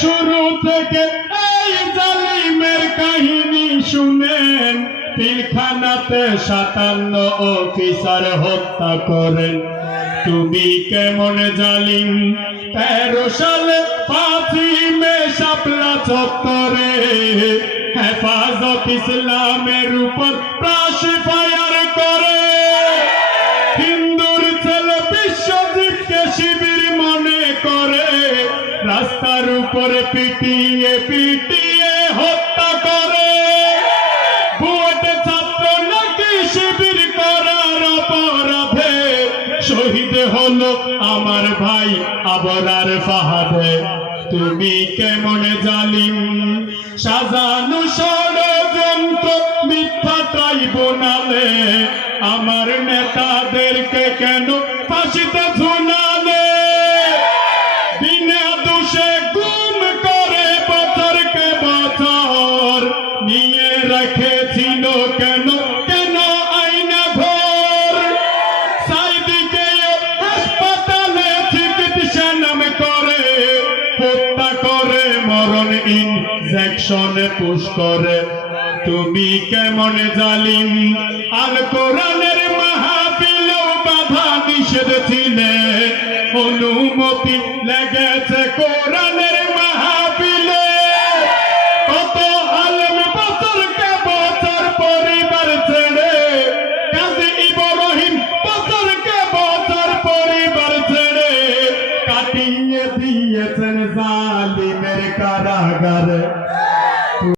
শুরু থেকে এই জালিমের কাহিনী শুনেন, পিলখানাতে 57 অফিসার হত্যা করেন। তুমি কেমন জালিম! 13 সালে 5 মে শাপলা চত্বরে হেফাজত ইসলামের উপর প্রাসী ফায়ার করে। হিন্দুর ছেলে বিশ্বজিৎকে শিবির মনে করে রাস্তার উপরে পিটিয়ে পিটিয়ে হত্যা করে। বুয়েটে ছাত্র নাকি শিবির করার অপরাধে শহীদ হলো আমার ভাই আবরার ফাহাদে। তুমি কেমন জালিম! সাজানো ষড়যন্ত্র মিথ্যা ট্রাইব্যুনালে আমার নেতাদেরকে কেন ফাঁসিতে ঝুলালে? বিনা দোষে গুম করে বছরকে বছর নিয়ে রেখেছিল কেন কেন আইনা ঘর? সাইদিকে হাসপাতালে চিকিৎসা নাম করে হত্যা করে, মরণ ইনজেকশনে পুশ করে। তুমি কেমন জালিম! আল কোরআনের মাহফিলেও বাধা নিষেধ ছিলে, অনুমতি লেগেছে কোরআন